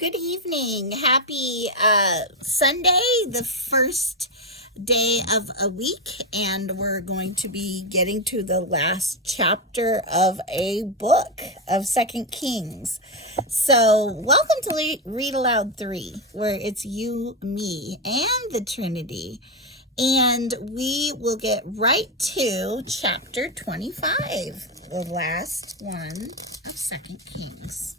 Good evening. Happy Sunday, the first day of a week, and we're going to be getting to the last chapter of a book of Second Kings. So welcome to Read Aloud 3, where it's you, me, and the Trinity. And we will get right to chapter 25, the last one of Second Kings.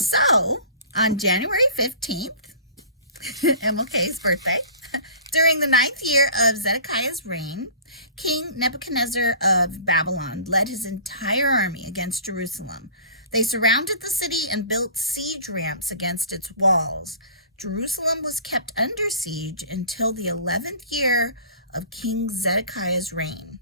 So, on January 15th, MLK's birthday, during the 9th year of Zedekiah's reign, King Nebuchadnezzar of Babylon led his entire army against Jerusalem. They surrounded the city and built siege ramps against its walls. Jerusalem was kept under siege until the 11th year of King Zedekiah's reign.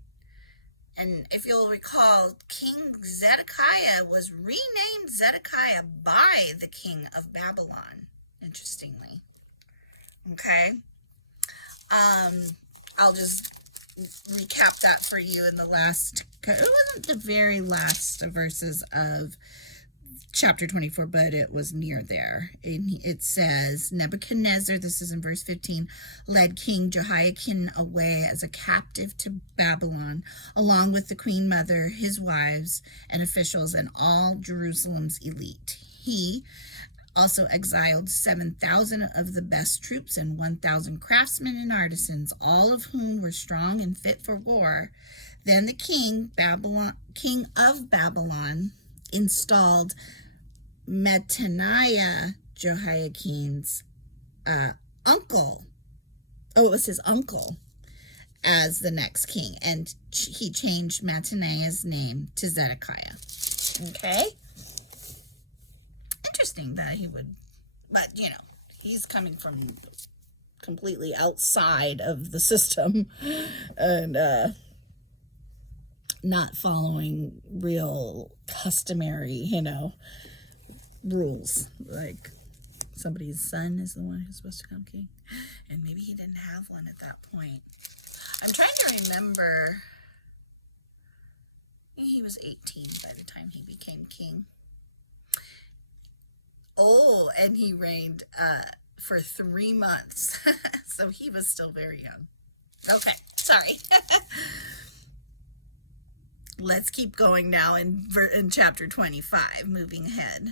And if you'll recall, King Zedekiah was renamed Zedekiah by the king of Babylon, interestingly. Okay. I'll just recap that for you in the last, it wasn't the very last verses of chapter 24, but it was near there. And it says, Nebuchadnezzar, this is in verse 15, led King Jehioakin away as a captive to Babylon, along with the queen mother, his wives, and officials, and all Jerusalem's elite. He also exiled 7,000 of the best troops and 1,000 craftsmen and artisans, all of whom were strong and fit for war. Then the king of Babylon, installed Mattaniah, Jehoiakin's uncle. Oh, it was his uncle, as the next king. And he changed Mattaniah's name to Zedekiah. Okay? Interesting that he would, but he's coming from completely outside of the system and not following real customary, rules. Like somebody's son is the one who's supposed to come king. And maybe he didn't have one at that point. I'm trying to remember. He was 18 by the time he became king. Oh, and he reigned for 3 months. So he was still very young. Okay, sorry. Let's keep going now in chapter 25, moving ahead.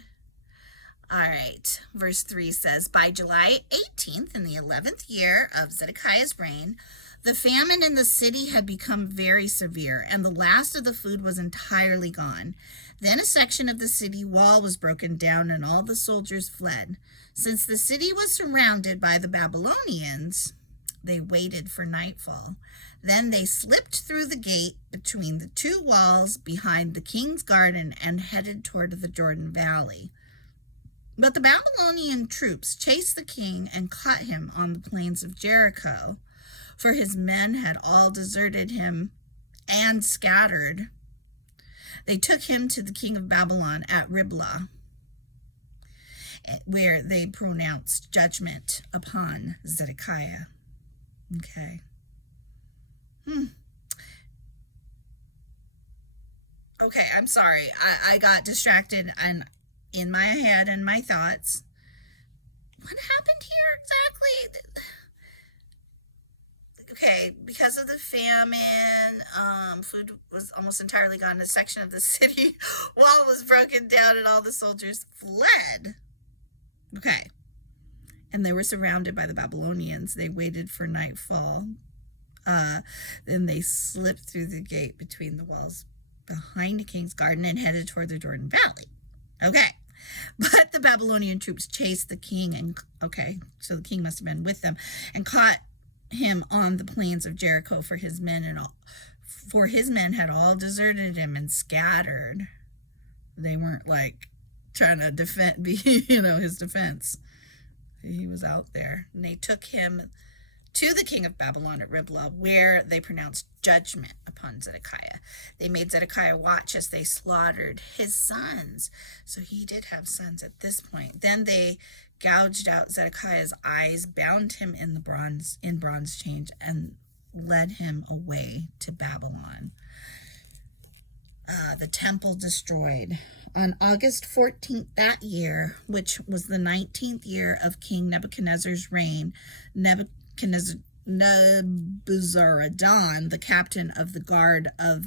All right, verse 3 says, by July 18th, in the 11th year of Zedekiah's reign, the famine in the city had become very severe, and the last of the food was entirely gone. Then a section of the city wall was broken down, and all the soldiers fled. Since the city was surrounded by the Babylonians, they waited for nightfall. Then they slipped through the gate between the two walls behind the king's garden and headed toward the Jordan Valley. But the Babylonian troops chased the king and caught him on the plains of Jericho, for his men had all deserted him and scattered. They took him to the king of Babylon at Riblah, where they pronounced judgment upon Zedekiah. Okay. Okay, I'm sorry. I got distracted and in my head and my thoughts. What happened here exactly? Okay, because of the famine, food was almost entirely gone. A section of the city wall was broken down and all the soldiers fled. Okay. And they were surrounded by the Babylonians. They waited for nightfall. Then they slipped through the gate between the walls behind the king's garden and headed toward the Jordan Valley. Okay. But the Babylonian troops chased the king and, so the king must have been with them, and caught him on the plains of Jericho, for his men had all deserted him and scattered. They weren't like trying to defend, his defense. He was out there. And they took him to the king of Babylon at Riblah, where they pronounced judgment upon Zedekiah. They made Zedekiah watch as they slaughtered his sons. So he did have sons at this point. Then they gouged out Zedekiah's eyes, bound him in bronze chains, and led him away to Babylon. the temple destroyed. On August 14th that year, which was the 19th year of King Nebuchadnezzar's reign, Nebuzaradan, the captain of the guard of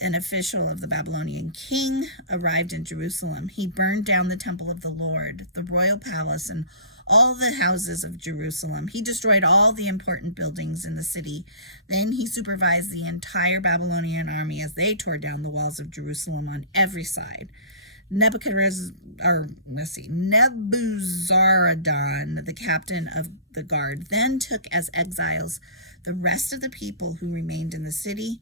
an official of the Babylonian king, arrived in Jerusalem. He burned down the temple of the Lord, the royal palace, and all the houses of Jerusalem. He destroyed all the important buildings in the city. Then he supervised the entire Babylonian army as they tore down the walls of Jerusalem on every side. Nebuzaradan, the captain of the guard, then took as exiles the rest of the people who remained in the city,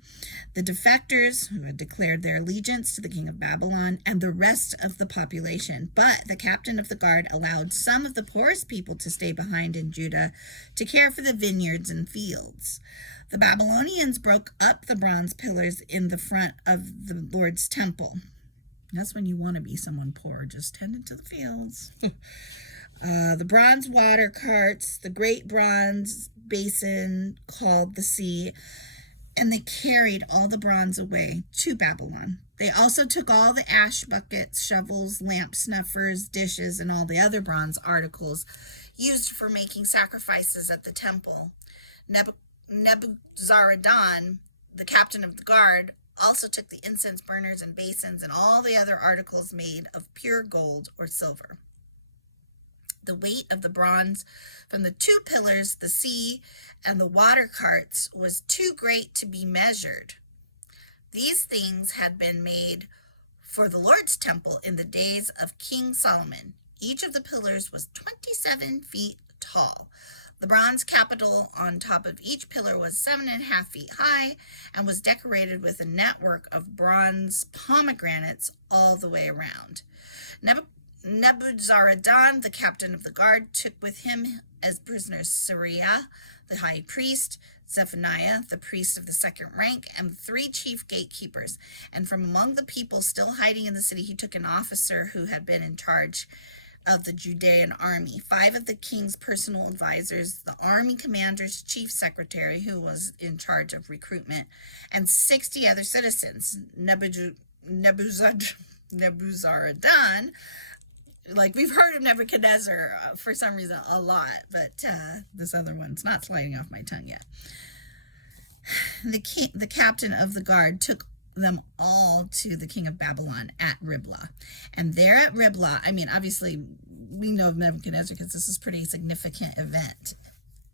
the defectors who had declared their allegiance to the king of Babylon, and the rest of the population. But the captain of the guard allowed some of the poorest people to stay behind in Judah to care for the vineyards and fields. The Babylonians broke up the bronze pillars in the front of the Lord's temple. That's when you want to be someone poor, just tending to the fields. The bronze water carts, the great bronze basin called the sea, and they carried all the bronze away to Babylon. They also took all the ash buckets, shovels, lamp snuffers, dishes, and all the other bronze articles used for making sacrifices at the temple. Nebuzaradan, the captain of the guard, also took the incense burners and basins and all the other articles made of pure gold or silver. The weight of the bronze from the two pillars, the sea, and the water carts was too great to be measured. These things had been made for the Lord's temple in the days of King Solomon. Each of the pillars was 27 feet tall. The bronze capital on top of each pillar was 7.5 feet high and was decorated with a network of bronze pomegranates all the way around. Nebuzaradan, the captain of the guard, took with him as prisoners Sariah, the high priest, Zephaniah, the priest of the second rank, and 3 chief gatekeepers. And from among the people still hiding in the city, he took an officer who had been in charge of the Judean army, 5 of the king's personal advisors, the army commander's chief secretary, who was in charge of recruitment, and 60 other citizens. Nebuzaradan, like we've heard of Nebuchadnezzar for some reason a lot, but this other one's not sliding off my tongue yet. The captain of the guard took them all to the king of Babylon at Riblah. And there at Riblah, I mean, obviously, we know of Nebuchadnezzar because this is a pretty significant event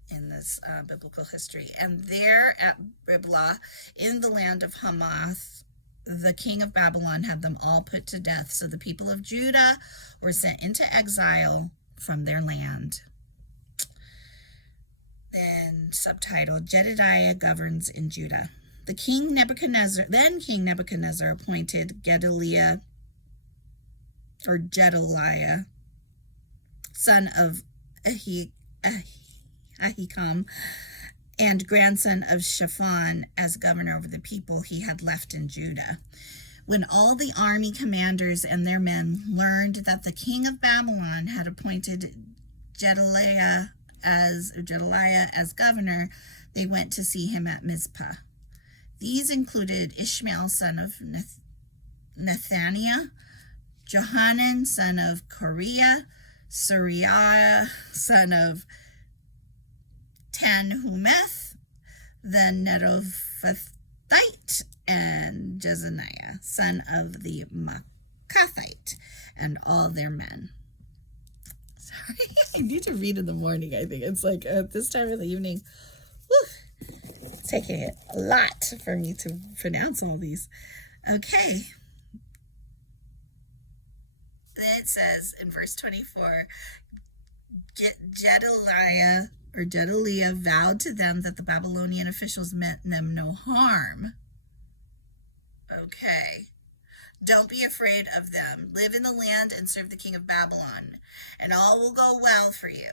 in this biblical history. And there at Riblah, in the land of Hamath, the king of Babylon had them all put to death. So the people of Judah were sent into exile from their land. Then subtitle, Jedediah governs in Judah. Then King Nebuchadnezzar appointed Gedaliah, son of Ahikam, and grandson of Shaphan, as governor over the people he had left in Judah. When all the army commanders and their men learned that the king of Babylon had appointed Gedaliah as governor, they went to see him at Mizpah. These included Ishmael, son of Nethaniah, Johanan, son of Kareah, Sariah, son of Tanhumeth, the Netophathite, and Jezaniah, son of the Makathite, and all their men. Sorry, I need to read in the morning, I think. It's like at this time of the evening, it's taking it a lot for me to pronounce all these. Okay. Then it says in verse 24, Gedaliah vowed to them that the Babylonian officials meant them no harm. Okay. Don't be afraid of them. Live in the land and serve the king of Babylon, and all will go well for you,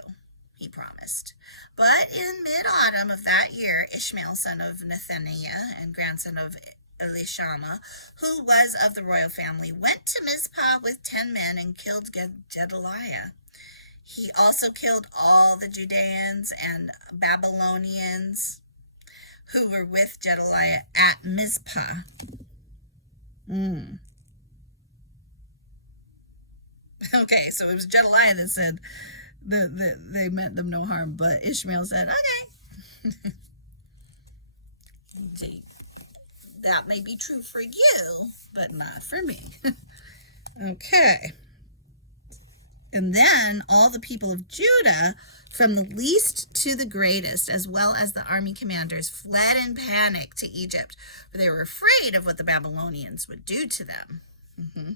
he promised. But in mid-autumn of that year, Ishmael, son of Nethaniah and grandson of Elishama, who was of the royal family, went to Mizpah with 10 men and killed Gedaliah. He also killed all the Judeans and Babylonians who were with Gedaliah at Mizpah. Mm. Okay, so it was Jedediah that said that they meant them no harm, but Ishmael said, okay. That may be true for you, but not for me. Okay. And then all the people of Judah, from the least to the greatest, as well as the army commanders, fled in panic to Egypt, for they were afraid of what the Babylonians would do to them. Mm-hmm.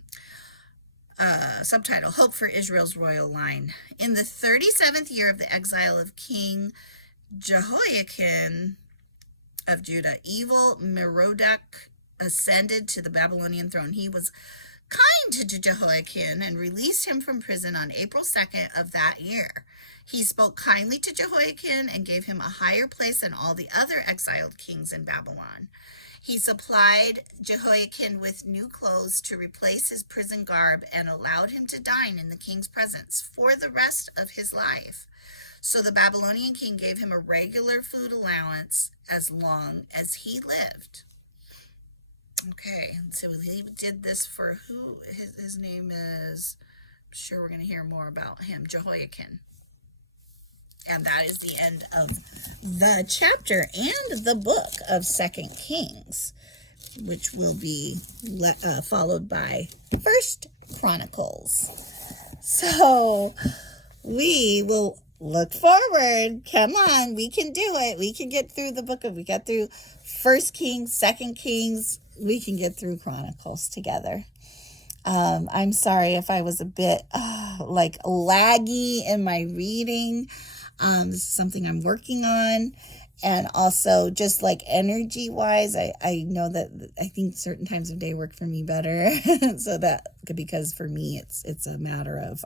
Subtitle, Hope for Israel's Royal Line. In the 37th year of the exile of King Jehioakin of Judah, evil Merodach ascended to the Babylonian throne. He was kind to Jehioakin and released him from prison on April 2nd of that year. He spoke kindly to Jehioakin and gave him a higher place than all the other exiled kings in Babylon. He supplied Jehioakin with new clothes to replace his prison garb and allowed him to dine in the king's presence for the rest of his life. So the Babylonian king gave him a regular food allowance as long as he lived. Okay, so he did this for who? His name is, I'm sure we're going to hear more about him, Jehioakin. And that is the end of the chapter and the book of 2 Kings, which will be followed by 1 Chronicles. So we will look forward. Come on, we can do it. We can get through the book we got through 1 Kings, 2 Kings. We can get through Chronicles together. I'm sorry if I was a bit laggy in my reading. This is something I'm working on. And also just energy wise, I know that I think certain times of day work for me better. So that, because for me, it's a matter of,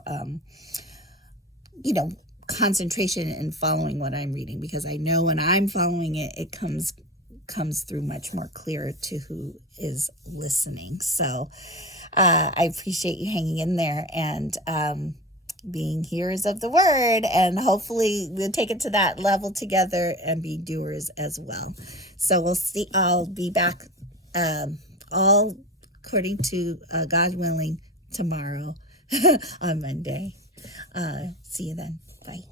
concentration and following what I'm reading, because I know when I'm following it, it comes through much more clear to who is listening. So I appreciate you hanging in there and being hearers of the word, and hopefully we'll take it to that level together and be doers as well. So we'll see. I'll be back all according to God willing tomorrow on Monday. See you then. Bye.